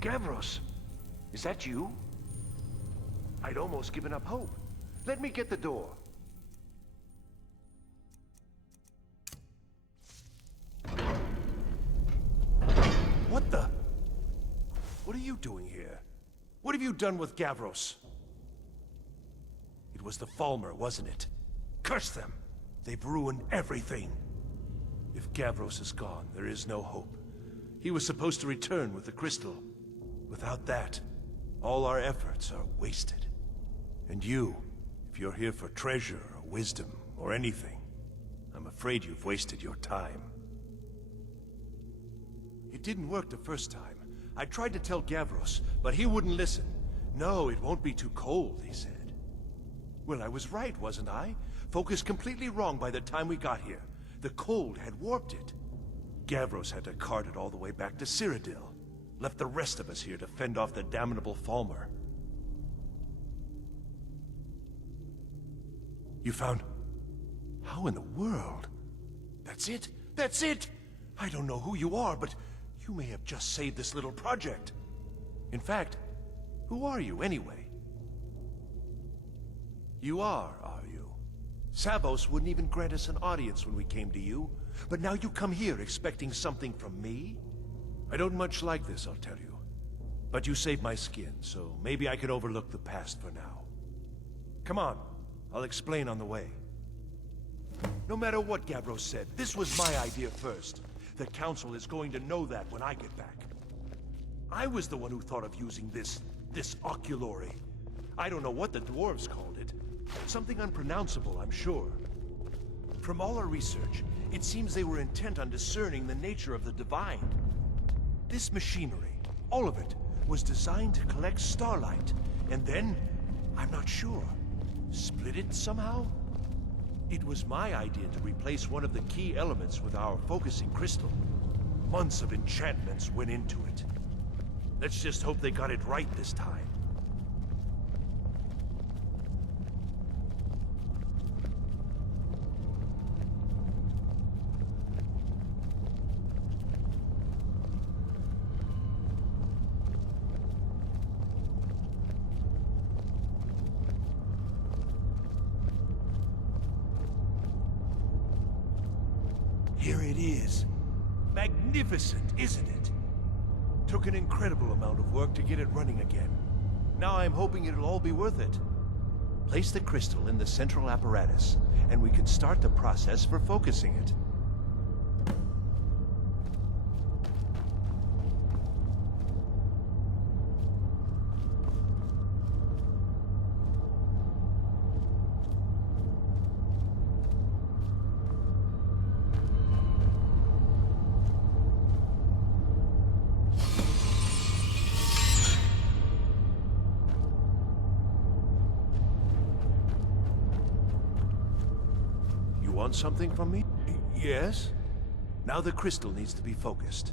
Gavros, is that you? I'd almost given up hope. Let me get the door. What the? What are you doing here? What have you done with Gavros? It was the Falmer, wasn't it? Curse them! They've ruined everything. If Gavros is gone, there is no hope. He was supposed to return with the crystal. Without that, all our efforts are wasted. And you, if you're here for treasure or wisdom or anything, I'm afraid you've wasted your time. It didn't work the first time. I tried to tell Gavros, but he wouldn't listen. No, it won't be too cold, he said. Well, I was right, wasn't I? Focused completely wrong by the time we got here. The cold had warped it. Gavros had to cart it all the way back to Cyrodiil. Left the rest of us here to fend off the damnable Falmer. You found... How in the world? That's it? That's it! I don't know who you are, but you may have just saved this little project. In fact, who are you anyway? You are you? Savos wouldn't even grant us an audience when we came to you, but now you come here expecting something from me? I don't much like this, I'll tell you. But you saved my skin, so maybe I can overlook the past for now. Come on, I'll explain on the way. No matter what Gavros said, this was my idea first. The Council is going to know that when I get back. I was the one who thought of using this oculory. I don't know what the dwarves called it. Something unpronounceable, I'm sure. From all our research, it seems they were intent on discerning the nature of the divine. This machinery, all of it, was designed to collect starlight, and then, I'm not sure, split it somehow? It was my idea to replace one of the key elements with our focusing crystal. Months of enchantments went into it. Let's just hope they got it right this time. Here it is. Magnificent, isn't it? Took an incredible amount of work to get it running again. Now I'm hoping it'll all be worth it. Place the crystal in the central apparatus, and we can start the process for focusing it. Want something from me? Yes? Now the crystal needs to be focused.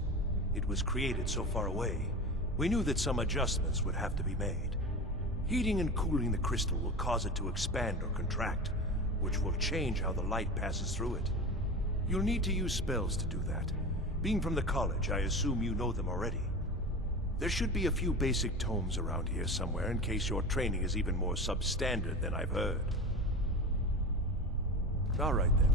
It was created so far away. We knew that some adjustments would have to be made. Heating and cooling the crystal will cause it to expand or contract, which will change how the light passes through it. You'll need to use spells to do that. Being from the college, I assume you know them already. There should be a few basic tomes around here somewhere in case your training is even more substandard than I've heard. All right, then.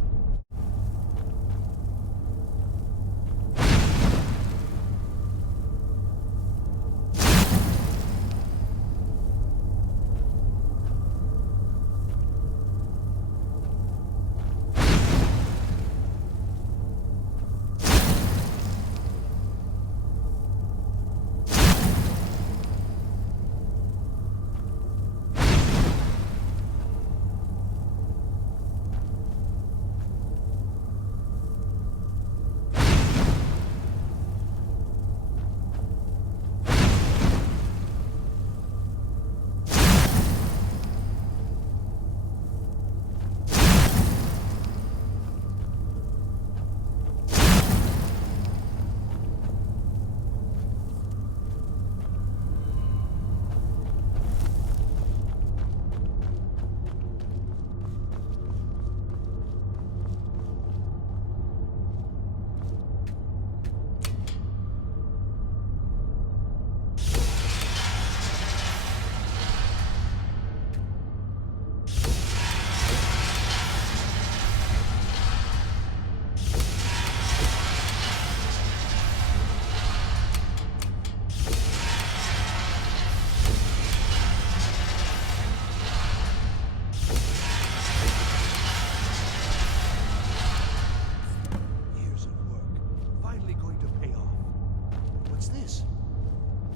this?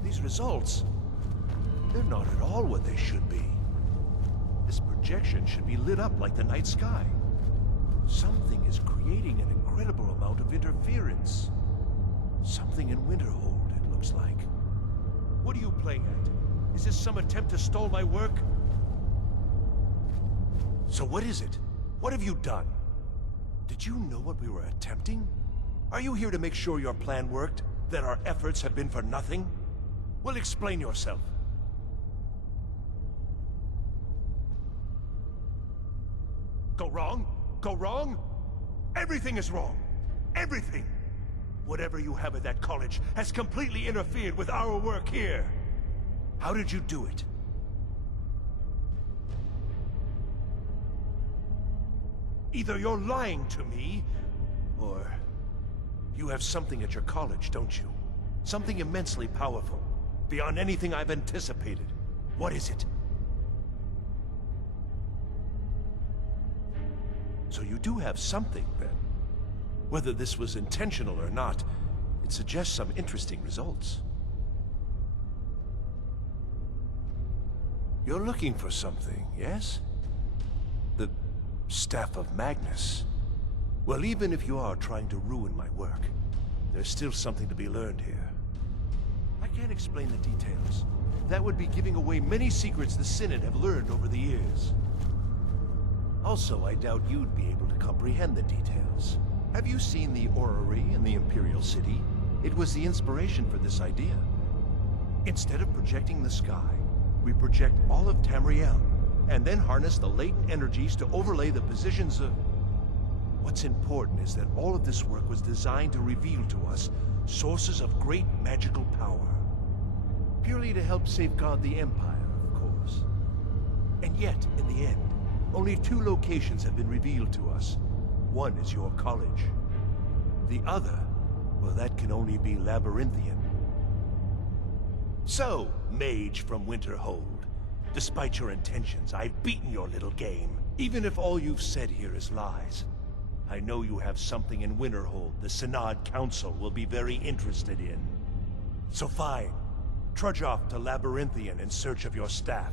These results, they're not at all what they should be. This projection should be lit up like the night sky. Something is creating an incredible amount of interference. Something in Winterhold, it looks like. What are you playing at? Is this some attempt to stall my work? So what is it? What have you done? Did you know what we were attempting? Are you here to make sure your plan worked? That our efforts have been for nothing? Well, explain yourself. Go wrong? Go wrong? Everything is wrong. Everything. Whatever you have at that college has completely interfered with our work here. How did you do it? Either you're lying to me, or you have something at your college, don't you? Something immensely powerful, beyond anything I've anticipated. What is it? So you do have something, then. Whether this was intentional or not, it suggests some interesting results. You're looking for something, yes? The Staff of Magnus. Well, even if you are trying to ruin my work, there's still something to be learned here. I can't explain the details. That would be giving away many secrets the Synod have learned over the years. Also, I doubt you'd be able to comprehend the details. Have you seen the orrery in the Imperial City? It was the inspiration for this idea. Instead of projecting the sky, we project all of Tamriel, and then harness the latent energies to overlay the positions of... What's important is that all of this work was designed to reveal to us sources of great magical power. Purely to help safeguard the Empire, of course. And yet, in the end, only 2 locations have been revealed to us. One is your college. The other, well, that can only be Labyrinthian. So, mage from Winterhold, despite your intentions, I've beaten your little game. Even if all you've said here is lies, I know you have something in Winterhold the Synod Council will be very interested in. So fine, trudge off to Labyrinthian in search of your staff.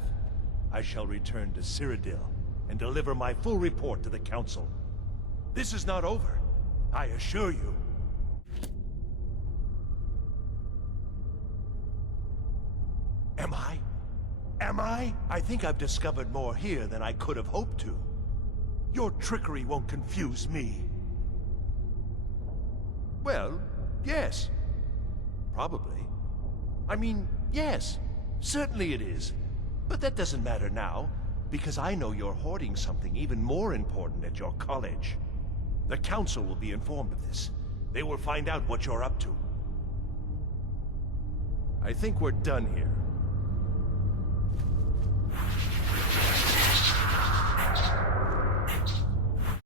I shall return to Cyrodiil and deliver my full report to the Council. This is not over, I assure you. Am I? Am I? I think I've discovered more here than I could have hoped to. Your trickery won't confuse me. Well, yes. Probably. I mean, yes. Certainly it is. But that doesn't matter now, because I know you're hoarding something even more important at your college. The Council will be informed of this. They will find out what you're up to. I think we're done here.